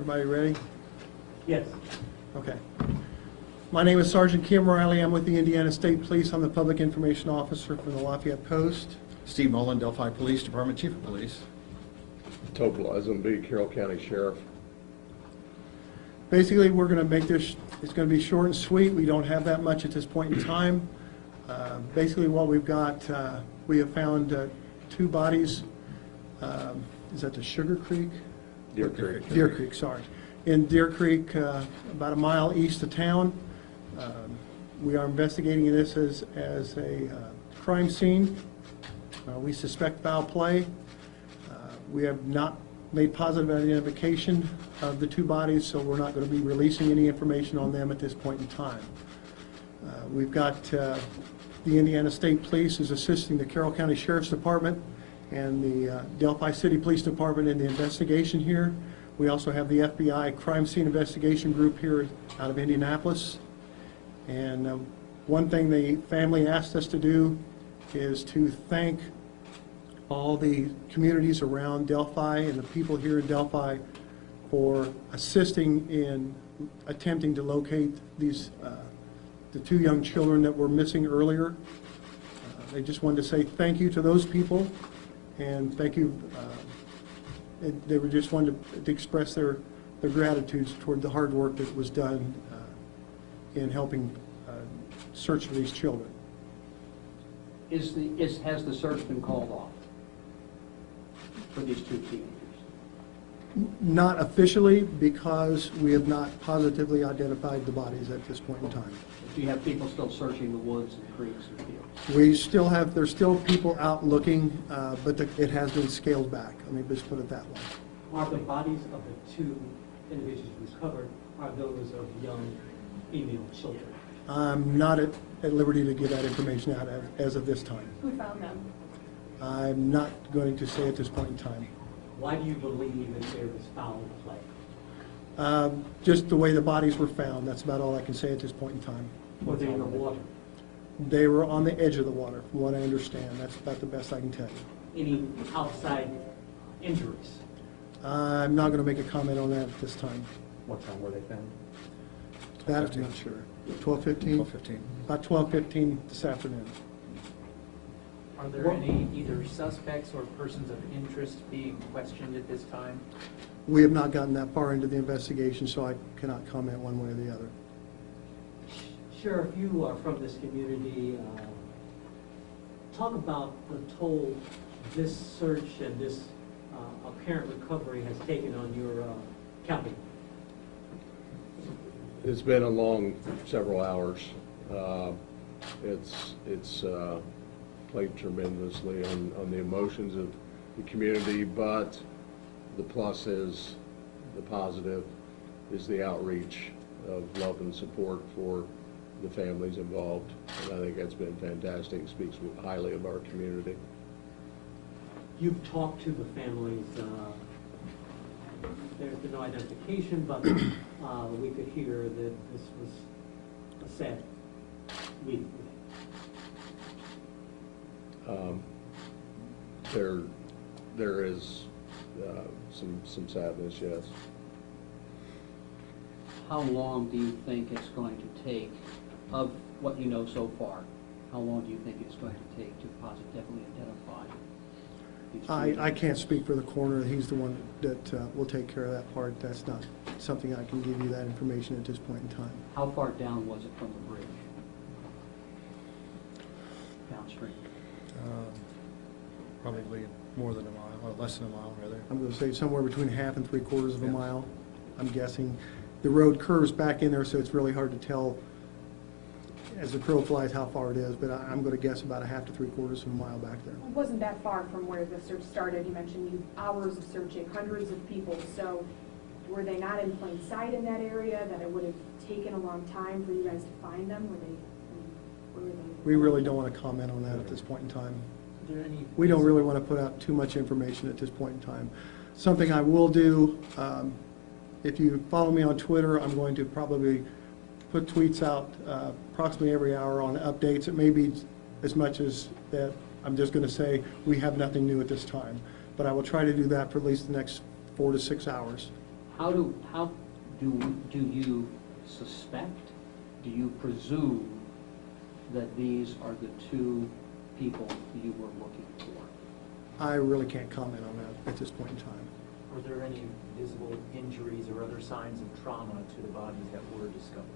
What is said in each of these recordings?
Everybody ready? Yes. Okay. My name is Sergeant Kim Riley. I'm with the Indiana State Police. I'm the Public Information Officer for the Lafayette Post. Steve Mullen, Delphi Police Department, Chief of Police. Topol SMB, Carroll County Sheriff. Basically, we're going to make this, it's going to be short and sweet. We don't have that much at this point in time. Basically, what we've got, we have found two bodies. Is that the Sugar Creek? Deer Creek. Deer Creek, sorry. In Deer Creek, about a mile east of town. We are investigating this as a crime scene. We suspect foul play. We have not made positive identification of the two bodies, so we're not going to be releasing any information on them at this point in time. We've got the Indiana State Police is assisting the Carroll County Sheriff's Department and the Delphi City Police Department in the investigation here. We also have the FBI Crime Scene Investigation Group here out of Indianapolis. And one thing the family asked us to do is to thank all the communities around Delphi and the people here in Delphi for assisting in attempting to locate these the two young children that were missing earlier. They just wanted to say thank you to those people, and thank you. They were just wanted to express their gratitude toward the hard work that was done in helping search for these children. Has the search been called off for these two teenagers? Not officially, because we have not positively identified the bodies at this point in time. Do you have people still searching the woods and creeks and fields? We still have, there's still people out looking, but it has been scaled back. Let me just put it that way. Are the bodies of the two individuals recovered, are those of young female children? I'm not at liberty to give that information out as of this time. Who found them? I'm not going to say at this point in time. Why do you believe that there was foul play? Just the way the bodies were found, that's about all I can say at this point in time. Were they in the water? They were on the edge of the water, from what I understand. That's about the best I can tell you. Any outside injuries? I'm not going to make a comment on that at this time. What time were they found? That I'm not sure. 12:15? 12:15. About 12:15 this afternoon. Are there any either suspects or persons of interest being questioned at this time? We have not gotten that far into the investigation, so I cannot comment one way or the other. Sheriff, you are from this community. Talk about the toll this search and this apparent recovery has taken on your county. It's been a long several hours. It's played tremendously on the emotions of the community, but the plus is, the positive is the outreach of love and support for the families involved. And I think that's been fantastic. It speaks highly of our community. You've talked to the families. There's been no identification, but we could hear that this was a sad week. There is some sadness, yes. How long do you think it's going to take, of what you know so far, how long do you think it's going to take to positively identify these two? I can't speak for the coroner. He's the one that will take care of that part. That's not something I can give you that information at this point in time. How far down was it from the bridge? Downstream. Probably more than a mile, or less than a mile, rather. I'm going to say somewhere between half and 3/4 of a mile, I'm guessing. The road curves back in there, so it's really hard to tell as the crow flies how far it is, but I'm going to guess about a half to 3/4 of a mile back there. It wasn't that far from where the search started. You mentioned hours of searching, hundreds of people. So were they not in plain sight in that area, that it would have taken a long time for you guys to find them? Were they We really don't want to comment on that at this point in time. Are there any We don't really want to put out too much information at this point in time. Something I will do, if you follow me on Twitter, I'm going to probably put tweets out approximately every hour on updates. It may be as much as that I'm just going to say we have nothing new at this time, but I will try to do that for at least the next 4 to 6 hours. how do you suspect, do you presume that these are the two people you were looking for? I really can't comment on that at this point in time. Were there any visible injuries or other signs of trauma to the bodies that were discovered?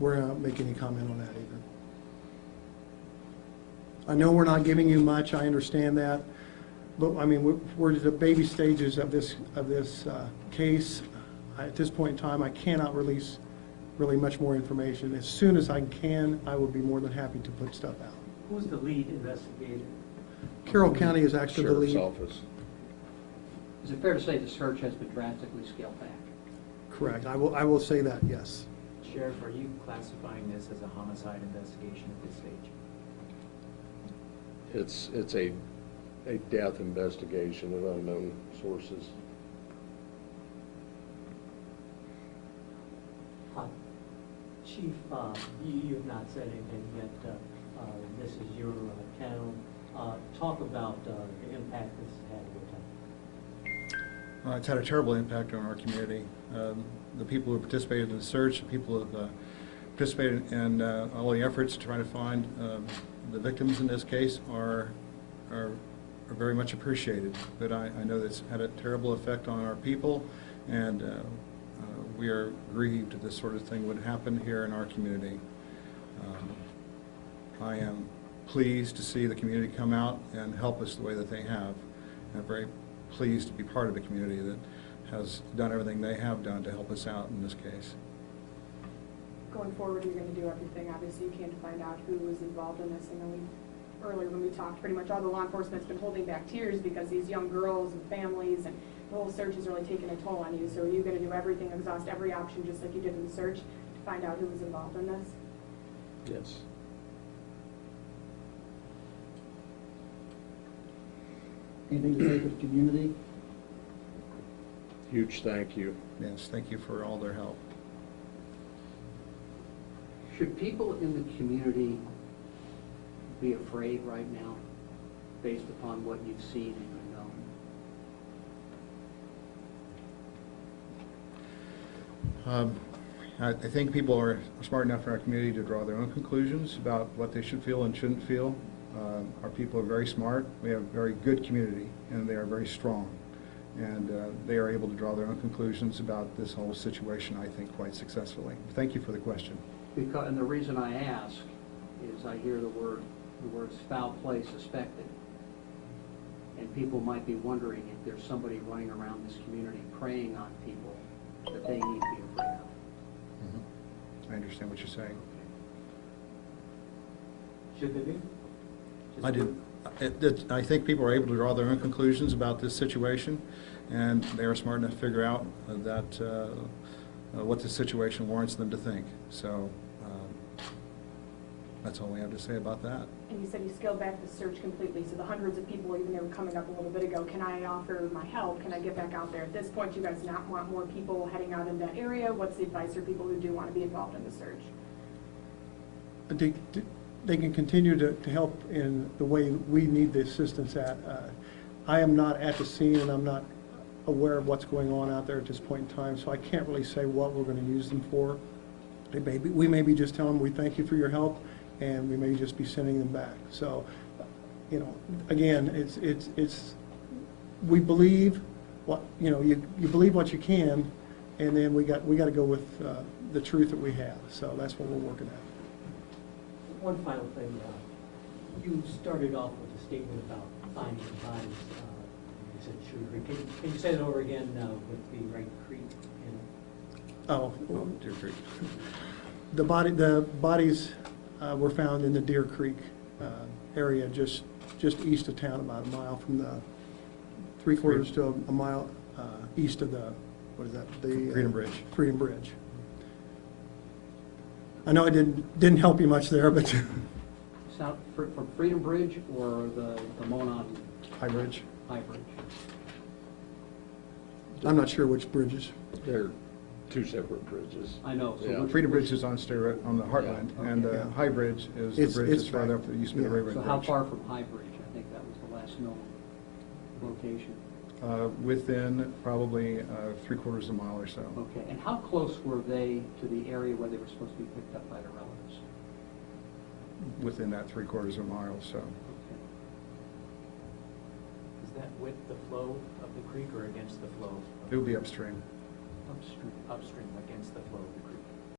We're not making any comment on that either. I know we're not giving you much, I understand that, but I mean, we're at the baby stages of this case. At this point in time, I cannot release really much more information. As soon as I can, I will be more than happy to put stuff out. Who's the lead investigator? Carroll County is actually the lead. Sheriff's Office. Is it fair to say the search has been drastically scaled back? Correct, I will say that, yes. Sheriff, are you classifying this as a homicide investigation at this stage? It's a death investigation of unknown sources. Chief, you have not said anything yet. This is your town. Talk about the impact this has had on your town. It's had a terrible impact on our community. The people who participated in the search, the people who have participated in all the efforts to try to find the victims in this case are very much appreciated. But I know that's had a terrible effect on our people, and we are grieved that this sort of thing would happen here in our community. I am pleased to see the community come out and help us the way that they have. I'm very pleased to be part of a community that has done everything they have done to help us out in this case. Going forward, you're gonna do everything, obviously, you can to find out who was involved in this. I know earlier when we talked, pretty much all the law enforcement's been holding back tears because these young girls and families, and the whole search has really taken a toll on you. So are you gonna do everything, exhaust every option, just like you did in the search, to find out who was involved in this? Yes. Anything to say to the community? Huge thank you. Yes, thank you for all their help. Should people in the community be afraid right now, based upon what you've seen and you know? I think people are smart enough in our community to draw their own conclusions about what they should feel and shouldn't feel. Our people are very smart. We have a very good community, and they are very strong. And they are able to draw their own conclusions about this whole situation, I think, quite successfully. Thank you for the question. Because, and the reason I ask is I hear the words foul play suspected. And people might be wondering if there's somebody running around this community preying on people that they need to be afraid of. I understand what you're saying. Should they be? I do. I think people are able to draw their own conclusions about this situation, and they are smart enough to figure out that what the situation warrants them to think. So that's all we have to say about that. And you said you scaled back the search completely, so the hundreds of people, even they were coming up a little bit ago, can I offer my help? Can I get back out there? At this point, you guys not want more people heading out in that area? What's the advice for people who do want to be involved in the search? They can continue to help in the way we need the assistance at. I am not at the scene, and I'm not aware of what's going on out there at this point in time, so I can't really say what we're going to use them for. We may be just telling them we thank you for your help, and we may just be sending them back. So, you know, again, we believe what, you know, you believe what you can, and then we got to go with the truth that we have. So that's what we're working at. One final thing, you started off with a statement about finding the bodies. You said Sugar Creek. Can you say that over again with the right creek in it? Oh, Deer Creek. the bodies were found in the Deer Creek area, just east of town, about a mile from the 3/4 to a mile east of the, what is that? The Freedom Bridge. Freedom Bridge. I know I didn't help you much there, but South, from Freedom Bridge or the Monon High Bridge. High Bridge? I'm not sure which bridges. They're two separate bridges. I know. So Yeah. which- Freedom Bridge is on on the Heartland, Yeah. and Okay. High Bridge is the It's- bridge it's that's farther back. up, that used to be the Yeah. railroad So bridge. how far from High Bridge? I think that was the last known location. Within probably 3/4 of a mile or so. Okay, and how close were they to the area where they were supposed to be picked up by their relatives? Within that 3/4 of a mile, so. Okay. Is that with the flow of the creek or against the flow? It would be upstream. Upstream. Upstream against the flow of the creek.